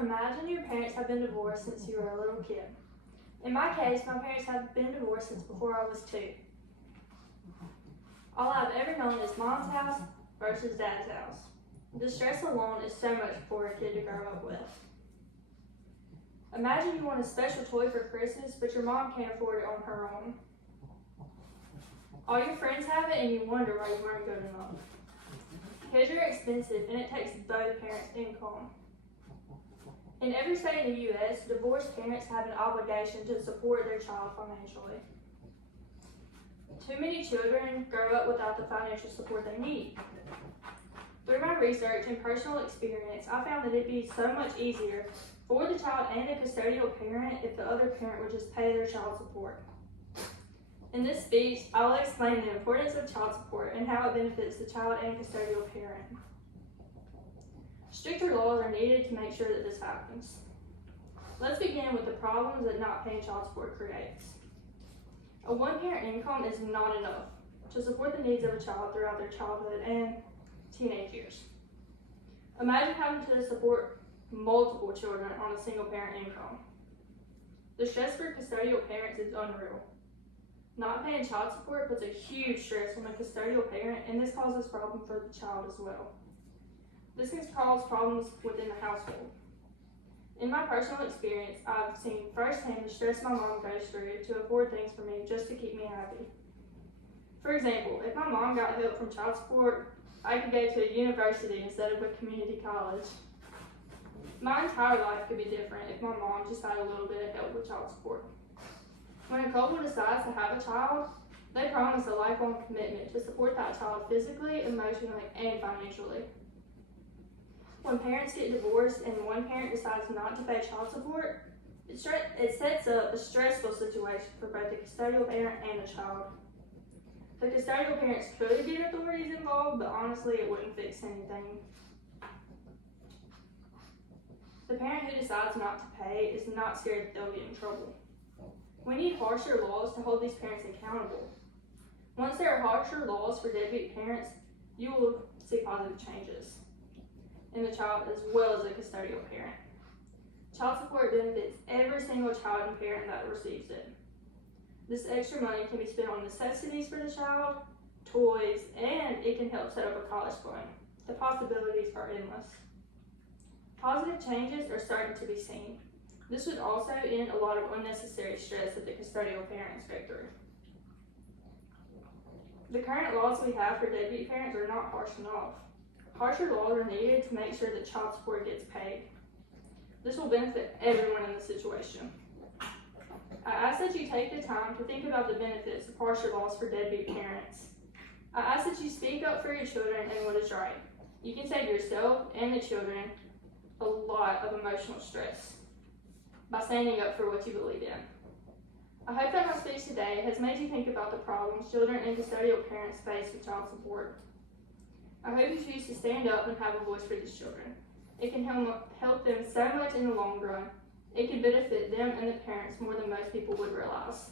Imagine your parents have been divorced since you were a little kid. In my case, my parents have been divorced since before I was 2. All I've ever known is mom's house versus dad's house. The stress alone is so much for a kid to grow up with. Imagine you want a special toy for Christmas, but your mom can't afford it on her own. All your friends have it and you wonder why you weren't good enough. Kids are expensive and it takes both parents' income. In every state in the U.S., divorced parents have an obligation to support their child financially. Too many children grow up without the financial support they need. Through my research and personal experience, I found that it'd be so much easier for the child and a custodial parent if the other parent would just pay their child support. In this speech, I will explain the importance of child support and how it benefits the child and custodial parent. Stricter laws are needed to make sure that this happens. Let's begin with the problems that not paying child support creates. A one-parent income is not enough to support the needs of a child throughout their childhood and teenage years. Imagine having to support multiple children on a single-parent income. The stress for custodial parents is unreal. Not paying child support puts a huge stress on the custodial parent, and this causes problems for the child as well. This can cause problems within the household. In my personal experience, I've seen firsthand the stress my mom goes through to afford things for me just to keep me happy. For example, if my mom got help from child support, I could go to a university instead of a community college. My entire life could be different if my mom just had a little bit of help with child support. When a couple decides to have a child, they promise a lifelong commitment to support that child physically, emotionally, and financially. When parents get divorced and one parent decides not to pay child support, it sets up a stressful situation for both the custodial parent and the child. The custodial parents could get authorities involved, but honestly, it wouldn't fix anything. The parent who decides not to pay is not scared that they'll get in trouble. We need harsher laws to hold these parents accountable. Once there are harsher laws for deadbeat parents, you will see positive changes in the child as well as the custodial parent. Child support benefits every single child and parent that receives it. This extra money can be spent on necessities for the child, toys, and it can help set up a college fund. The possibilities are endless. Positive changes are starting to be seen. This would also end a lot of unnecessary stress that the custodial parents go through. The current laws we have for deadbeat parents are not harsh enough. Harsher laws are needed to make sure that child support gets paid. This will benefit everyone in the situation. I ask that you take the time to think about the benefits of harsher laws for deadbeat parents. I ask that you speak up for your children and what is right. You can save yourself and the children a lot of emotional stress by standing up for what you believe in. I hope that my speech today has made you think about the problems children and custodial parents face with child support. I hope you choose to stand up and have a voice for these children. It can help them so much in the long run. It can benefit them and the parents more than most people would realize.